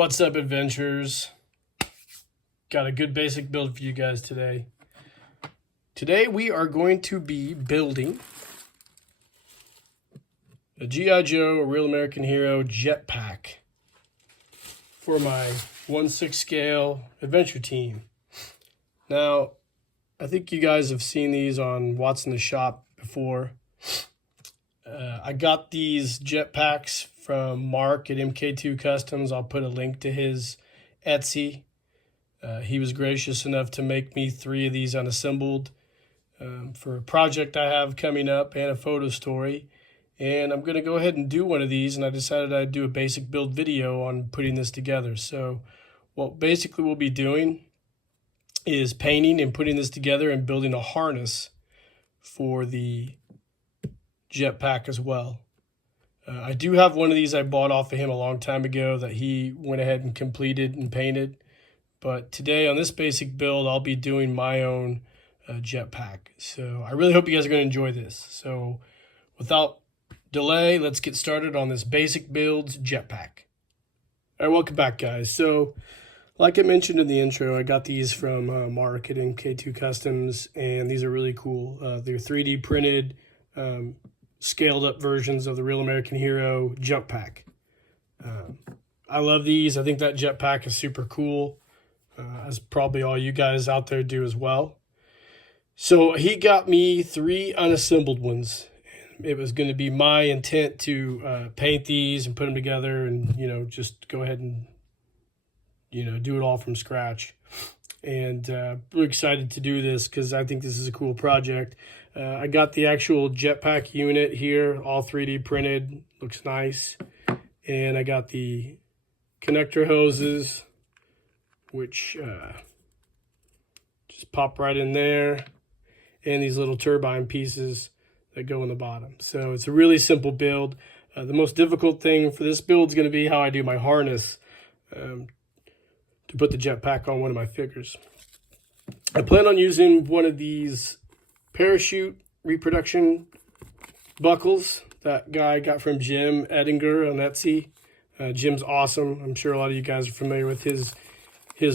What's up, adventurers? Got a good basic build for you guys today. Today we are going to be building a G.I. Joe, a Real American Hero Jetpack for my 1/6 scale adventure team. Now, I think you guys have seen these on What's in the Shop before. I got these jetpacks from Mark at MK2 Customs. I'll put a link to his Etsy. He was gracious enough to make me 3 of these unassembled for a project I have coming up and a photo story. And I'm going to go ahead and do one of these, and I decided I'd do a basic build video on putting this together. So what basically we'll be doing is painting and putting this together and building a harness for the jetpack as well. I do have one of these I bought off of him a long time ago that he went ahead and completed and painted. But today on this basic build, I'll be doing my own jetpack. So I really hope you guys are going to enjoy this. So without delay, let's get started on this basic builds jetpack. All right, welcome back, guys. So like I mentioned in the intro, I got these from Mark at MK2 Customs, and these are really cool. They're 3D printed, scaled up versions of the Real American Hero jump pack. I love these. I think that jetpack is super cool, as probably all you guys out there do as well. So he got me 3 unassembled ones. It was going to be my intent to paint these and put them together and, just go ahead and, do it all from scratch. And really excited to do this because I think this is a cool project. I got the actual jetpack unit here, all 3D printed, looks nice. And I got the connector hoses, which just pop right in there, and these little turbine pieces that go in the bottom. So it's a really simple build. The most difficult thing for this build is going to be how I do my harness to put the jetpack on one of my figures. I plan on using one of these parachute reproduction buckles that guy got from Jim Edinger on Etsy. Jim's awesome. I'm sure a lot of you guys are familiar with his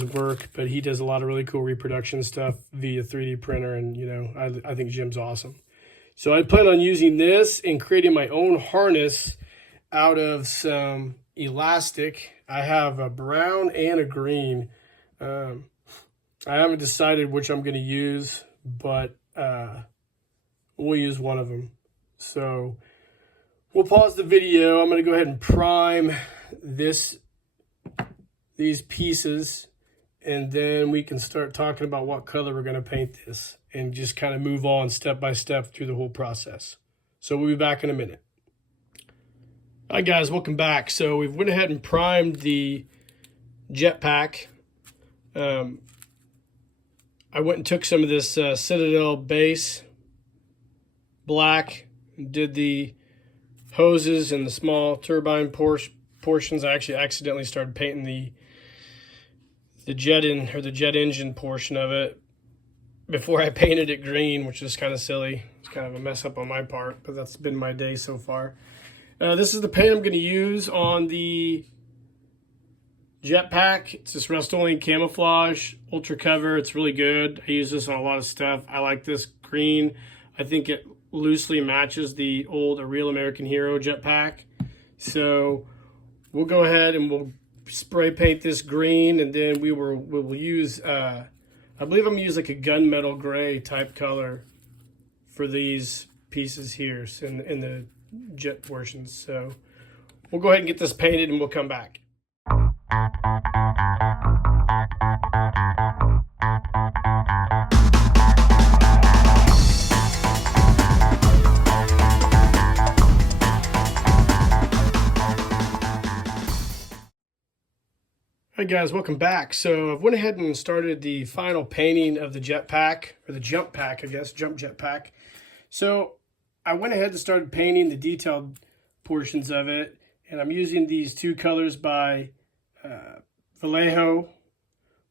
work, but he does a lot of really cool reproduction stuff via 3D printer, and I think Jim's awesome. So I plan on using this and creating my own harness out of some elastic. I have a brown and a green. I haven't decided which I'm going to use, but we'll use one of them. So we'll pause the video. I'm going to go ahead and prime these pieces, and then we can start talking about what color we're going to paint this and just kind of move on step by step through the whole process. So we'll be back in a minute. Hi guys, welcome back. So we've went ahead and primed the jetpack. I went and took some of this Citadel base black, did the hoses and the small turbine portions. I actually accidentally started painting the jet engine portion of it before I painted it green, which is kind of silly. It's kind of a mess up on my part, but that's been my day so far. This is the paint I'm going to use on the jetpack. It's this Rust-Oleum Camouflage Ultra Cover. It's really good. I use this on a lot of stuff. I like this green. I think it loosely matches the old Real American Hero jetpack. So we'll go ahead and we'll spray paint this green, and then we will use I believe I'm going to use like a gunmetal gray type color for these pieces here in the jet portions. So we'll go ahead and get this painted and we'll come back. Hi guys, welcome back. So I've went ahead and started the final painting of the jetpack, or the jump pack, I guess, jump jetpack. So I went ahead and started painting the detailed portions of it, and I'm using these 2 colors by Vallejo.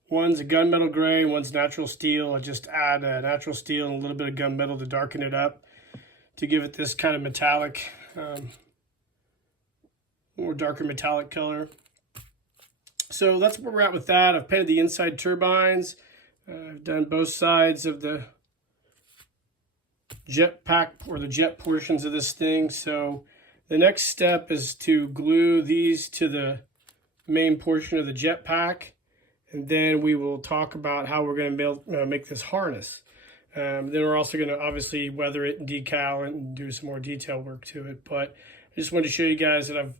One's a gunmetal gray, one's natural steel. I just add a natural steel and a little bit of gunmetal to darken it up to give it this kind of metallic, more darker metallic color. So that's where we're at with that. I've painted the inside turbines. I've done both sides of the jetpack or the jet portions of this thing. So the next step is to glue these to the main portion of the jetpack, and then we will talk about how we're going to make this harness. Then we're also going to obviously weather it and decal it and do some more detail work to it. But I just wanted to show you guys that I've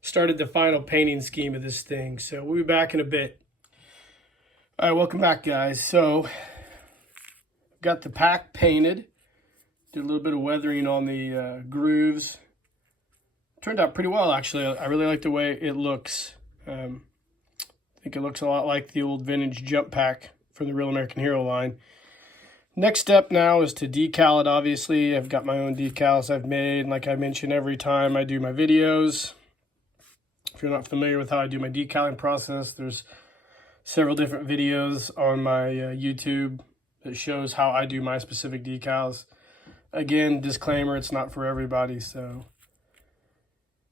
started the final painting scheme of this thing. So we'll be back in a bit. All right, welcome back, guys. So got the pack painted. Did a little bit of weathering on the grooves. Turned out pretty well, actually. I really like the way it looks. I think it looks a lot like the old vintage jump pack from the Real American Hero line. Next step now is to decal it, obviously. I've got my own decals I've made, like I mention every time I do my videos. If you're not familiar with how I do my decaling process, there's several different videos on my YouTube that shows how I do my specific decals. Again, disclaimer, it's not for everybody. So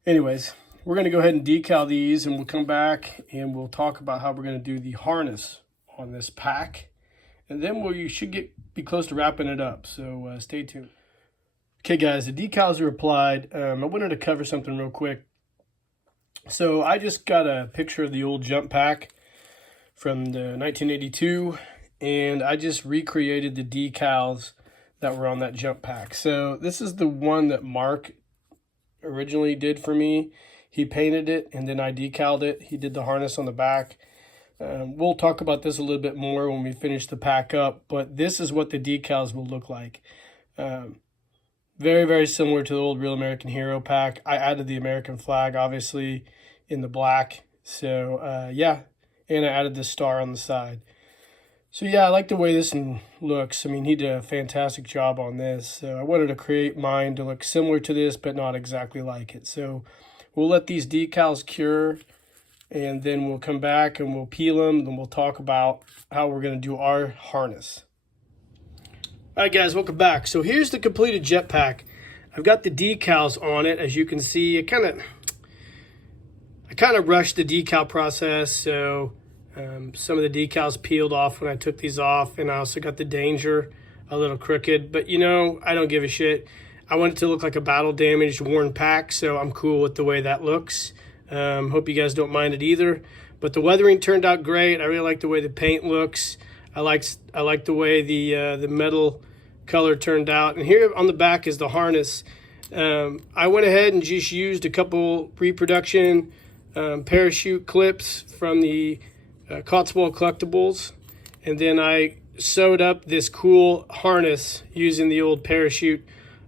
anyways, we're going to go ahead and decal these, and we'll come back and we'll talk about how we're going to do the harness on this pack. And then you should be close to wrapping it up, so stay tuned. Okay, guys, the decals are applied. I wanted to cover something real quick. So I just got a picture of the old jump pack from the 1982, and I just recreated the decals that were on that jump pack. So this is the one that Mark originally did for me. He painted it, and then I decaled it. He did the harness on the back. We'll talk about this a little bit more when we finish the pack up, but this is what the decals will look like. Very, very similar to the old Real American Hero pack. I added the American flag, obviously, in the black. So, yeah, and I added the star on the side. So, yeah, I like the way this one looks. I mean, he did a fantastic job on this. So I wanted to create mine to look similar to this, but not exactly like it. So we'll let these decals cure, and then we'll come back and we'll peel them, and we'll talk about how we're going to do our harness. All right, guys, welcome back. So here's the completed jetpack. I've got the decals on it. As you can see, I kind of rushed the decal process, so some of the decals peeled off when I took these off, and I also got the Danger a little crooked, but you know, I don't give a shit. I want it to look like a battle damaged, worn pack, so I'm cool with the way that looks. Hope you guys don't mind it either. But the weathering turned out great. I really like the way the paint looks. I like the way the metal color turned out. And here on the back is the harness. I went ahead and just used a couple reproduction parachute clips from the Cotswold Collectibles, and then I sewed up this cool harness using the old parachute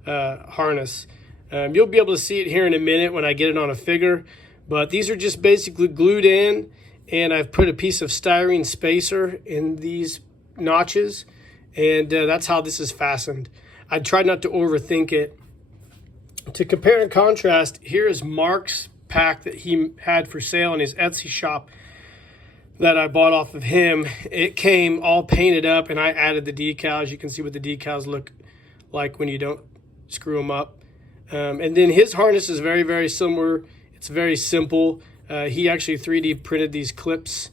harness. You'll be able to see it here in a minute when I get it on a figure. But these are just basically glued in, and I've put a piece of styrene spacer in these notches, and that's how this is fastened. I tried not to overthink it. To compare and contrast, here is Mark's pack that he had for sale in his Etsy shop that I bought off of him. It came all painted up, and I added the decals. You can see what the decals look like when you don't screw them up. And then his harness is very, very similar. It's very simple. He actually 3D printed these clips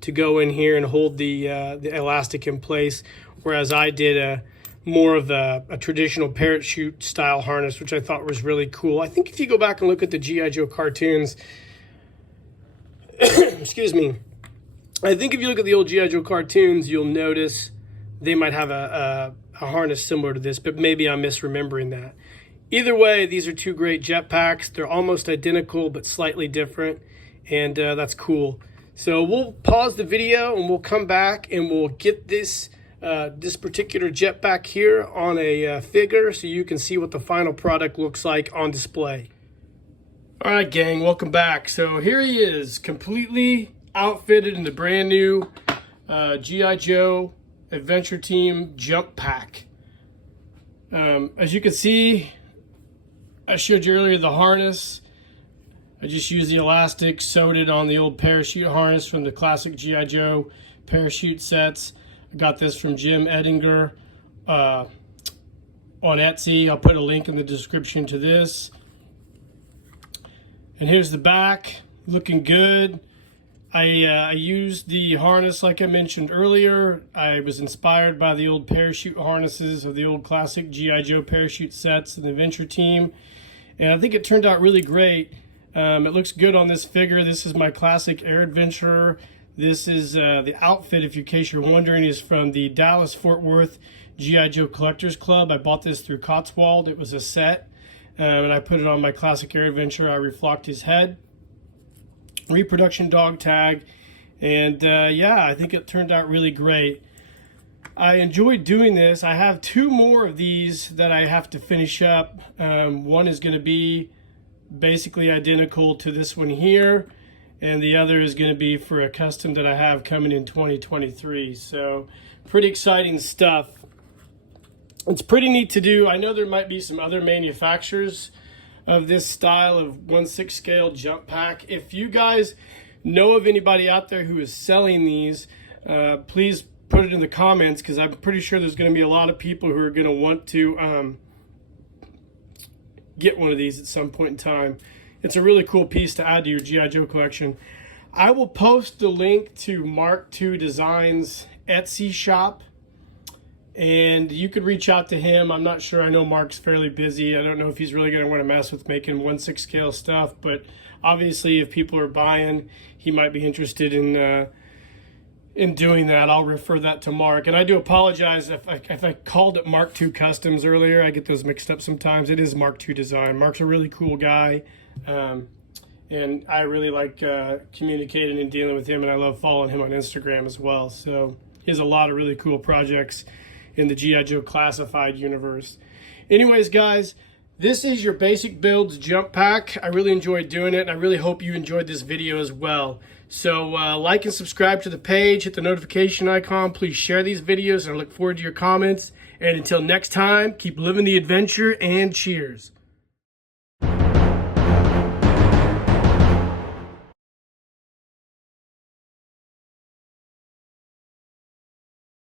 to go in here and hold the elastic in place, whereas I did more of a traditional parachute style harness, which I thought was really cool. I think if you go back and look at the G.I. Joe cartoons, excuse me, I think if you look at the old G.I. Joe cartoons, you'll notice they might have a harness similar to this, but maybe I'm misremembering that. Either way, these are two great jetpacks. They're almost identical, but slightly different, and that's cool. So we'll pause the video, and we'll come back, and we'll get this particular jetpack here on a figure so you can see what the final product looks like on display. All right, gang, welcome back. So here he is, completely outfitted in the brand new G.I. Joe Adventure Team Jump Pack. As you can see, I showed you earlier the harness. I just used the elastic, sewed it on the old parachute harness from the classic G.I. Joe parachute sets. I got this from Jim Edinger on Etsy. I'll put a link in the description to this. And here's the back, looking good. I used the harness like I mentioned earlier. I was inspired by the old parachute harnesses of the old classic G.I. Joe parachute sets and the Adventure team. And I think it turned out really great. It looks good on this figure. This is my classic Air Adventurer. This is the outfit, if in case you're wondering, is from the Dallas-Fort Worth G.I. Joe Collectors Club. I bought this through Cotswold. It was a set. And I put it on my classic Air Adventurer. I reflocked his head. Reproduction dog tag, and yeah, I think it turned out really great. I enjoyed doing this. I have 2 more of these that I have to finish up. One is going to be basically identical to this one here, and the other is going to be for a custom that I have coming in 2023. So pretty exciting stuff. It's pretty neat to do. I know there might be some other manufacturers of this style of 1/6 scale jump pack. If you guys know of anybody out there who is selling these, please put it in the comments, because I'm pretty sure there's going to be a lot of people who are going to want to get one of these at some point in time. It's a really cool piece to add to your G.I. Joe collection. I will post the link to Mark II Designs Etsy shop, and you could reach out to him. I'm not sure. I know Mark's fairly busy. I don't know if he's really going to want to mess with making 1/6 scale stuff, but obviously if people are buying, he might be interested in doing that. I'll refer that to Mark. And I do apologize if I called it Mark II Customs earlier. I get those mixed up sometimes. It is Mark II Design. Mark's a really cool guy, and I really like communicating and dealing with him, and I love following him on Instagram as well. So he has a lot of really cool projects in the G.I. Joe classified universe. Anyways, guys, this is your basic builds jump pack. I really enjoyed doing it, and I really hope you enjoyed this video as well. So like and subscribe to the page, hit the notification icon, please share these videos, and I look forward to your comments. And until next time, keep living the adventure, and cheers.